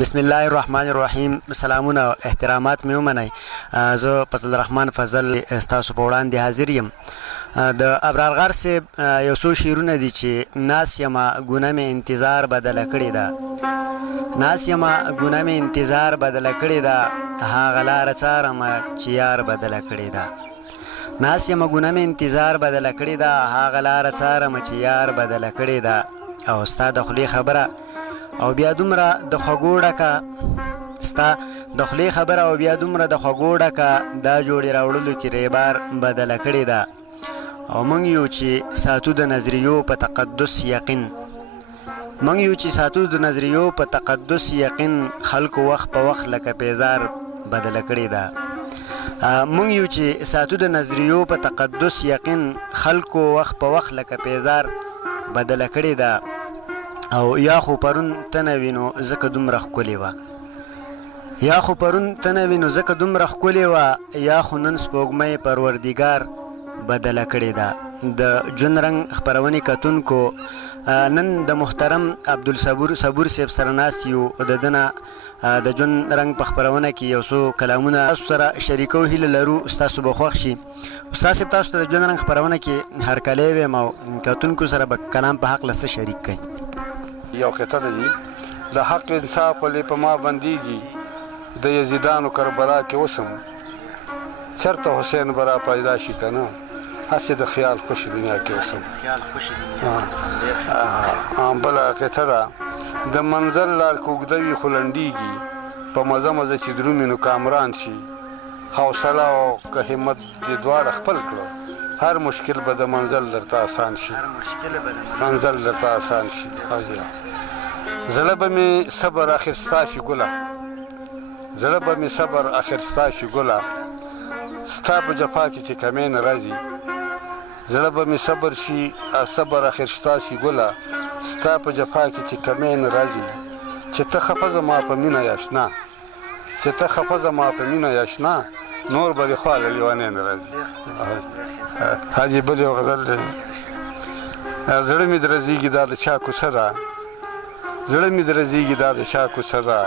بسم الله الرحمن الرحیم. سلامونه او احترامات مې ومنئ. زه فضل الرحمن فضل ستاسو په وړاندې حاضر یم. د ابرار غر صاحب یو څو شعرونه دي چې ناس یمه ګونه مې انتظار بدله کړې ده، ناس یمه ګونه مې انتظار بدله کړې ده، هغه لاره څارمه چې یار بدله کړې ده، ناس یمه ګونه مې انتظار بدله کړې ده، هغه لاره څارمه چې یار بدله کړې ده. او ستا د خولې خبره او بیا دومره د خوږو ډکه، ستا د خولې خبره او بیا دومره د خوږو ډکه، دا جوړې راوړلو کې ریبار بدله کړې ده. او موږ یو چې ساتو د نظریو په تقدس یقین، موږ یو چې ساتو د نظریو په تقدس یقین، خلکو وخت په وخت لکه پیزار بدله کړې ده. موږ یو چې ساتو د نظریو په تقدس یقین، خلکو وخت په وخت لکه پیزار بدله کړې ده. او یا خو پرون تنه وینو ځکه دومره ښکلې وه، یا خو پرون تنه وینو ځکه دومره ښکلې وه، یا خو نن سپوږمۍ پروردګار بدله کړې ده. د ژوند رنګ خپرونې کتونکو، نن د محترم عبدالصبور صبور صاحب سره ناست یو. د ده نه د ژوند رنګ په خپرونه کې یو څو کلامونه تاسو سره شریکو هیله لرو، ستاسو به خوښ شي. استاد صاحب تاسو ته د ژوند رنګ خپرونه کې هرکلی ویم او کتونکو سره به کلام په حق له څه شریک کوئ. یو قطعه ده دي د حق انصاف ولې په ما بندیږي، د یزیدانو کربلا کې اوسم چېرته حسین به را پیدا شي که نه، هسې د خیال خوشي دنیا کې اوسم. بله قطعه ده د منزل لار که اوږده وي خو لنډېږي، په مزه مزه چې درومي نو کامران شي، حوصله او که همت دې دواړه خپل کړه، هر مشکل به د منزل درته آسان شي، منزل درته آسان شي. زړه به مې صبر آخر ستا شي ګله، زړه به مې صبر آخر ستا شي ګله، ستا په جفا کې چې کمی نه راځي، زړه به مې صبر شي صبر آخر ستا شي ګله، ستا په جفا کې چې کمی نه راځي، چې ته خفه زما په مینه یاشنا، چې ته خفه زما په مینه یاشنا، نور به دې خوا له لیونی نه راځي. حاجي بل یو غزل دی، زړه مې درزېږي دا د چا کوڅه ده، زړه مې درزېږي دا د چا کوڅه ده،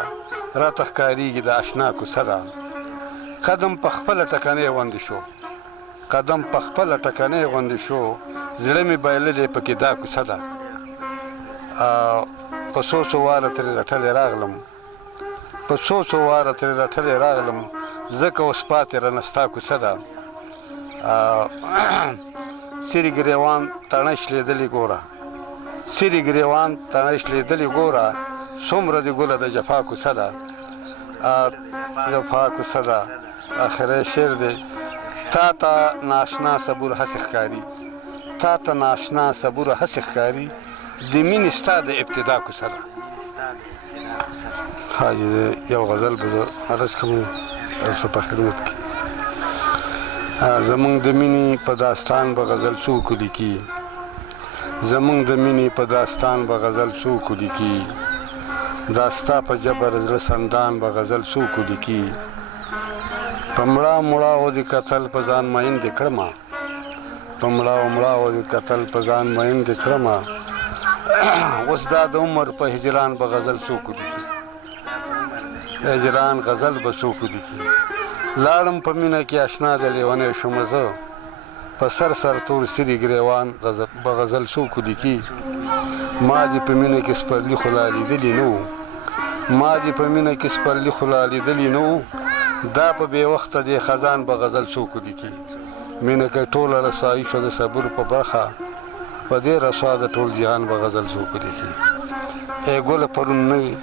راته ښکارېږي د اشنا کوڅه ده، قدم په خپله ټکنی غوندې شو، قدم په خپله ټکنی غوندې شو، زړه مې بایللی پکې دا کوڅه ده، په څو څو واره ترې رټلی راغلم، په څو څو واره ترې رټلی راغلم، ځکه اوس پاتې رانه ستا کوڅه ده. څیرې ګریوان تڼۍ شلېدلې ګوره، څیرې ګریوان تڼۍ شلېدلې ګوره، څومره د ګله د جفا کوڅه ده، جفا کوڅه ده. آخری شعر دی، تا ته ناشنا صبور هسې ښکاري، تا ته ناشنا صبور هسې ښکاري، د مینې ستا د ابتدا کوڅه ده. حاجي یو غزل به زه عرض کوم او څه په خدمت کې. زمونږ د مینې په داستان به غزل څوک لیکي، زمونږ د مینې په داستان به غزل څوک لیکي، دا ستا په جبر زړه سندان به غزل څوک لیکي، په مړه مړاو دې کتل په ځان مین دې کړمه، په مړاو مړاو دې کتل په ځان مین دې کړمه، اوس دا د عمر په هجران به غزل څوک لیکي، هجران غزل به څوک لیکي. لاړم په مینه کې اشنا د لیونی شومه زه، په سر سر تور سري ګریوان به غزل څوک لیکي، ما دې په مینه کې سپرلي خو لا لیدلي نه وو، ما دې په مینه کې سپرلي خو لا لیدلي نه وو، دا په بې وخته دې خزان به غزل څوک لیکي، مینه کې ټوله رسایي شوه د صبر په برخه، په دې رسوا د ټول جهان به غزل څوک لیکي. ای ګله پرون نه وي،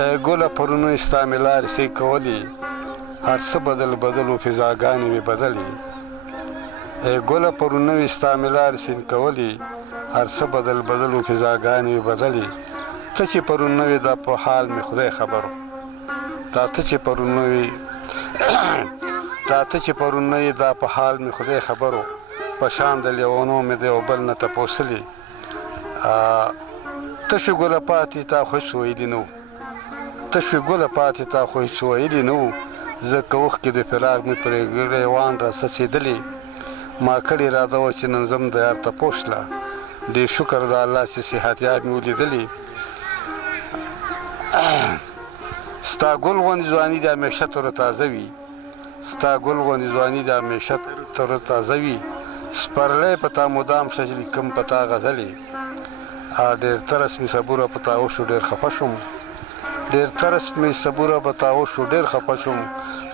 ای ګله پرون نه وي ستا مې لارې څه کولې، هر څه بدل بدل و فضاګانې وې بدلې، ای ګله پرون نه وي ستا مې لارې څه کولې، هر څه بدل بدل و فضاګانې وې بدلې، ته چې پرون نه وې دا په حال مې خدای خبرو، دا ته چې پرون نه وې دا ته چې پرون نه وې دا په حال مې خدای خبرو، په شان د لیونو مې د یو بل نه تپوسلې، تشو ګله پاتې تا خو هېڅ ویلي نه وو، تشو ګله پاتې تا خو هېڅ ویلي نه وو، ځکه اوښکې د فراق مې پرې ګریوان را څڅېدلې، ما کړې اراده وه چې نن ځم د یار تپوس له، ډېر شکر د الله چې صحتیاب مې ولیدلې، ستا ګل غوندې ځواني د همیشه تر تازه وي ستا ګل غوندې ځواني د همیشه تر تازه وي سپرلی په تا مدام شجري کم په تا غزلې ډېر ترس مې صبوره په تا وشو ډېر خفه شوم ډېر ترس مې صبوره په تا وشو ډېر خفه شوم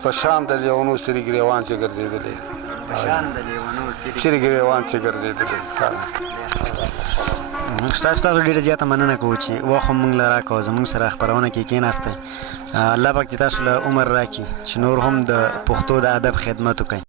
په شان د لیونو سري ګریوان چې ګرځېدلې سري ګریوان چې ګرځېدلې تاسو ډېره زیاته مننه کوو چې وخت هم موږ له راکړو زموږ سره خپرونه کې کېناستئ الله پاک دې تاسو له عمر راکړي چې نور هم د پښتو د ادب خدمت وکړئ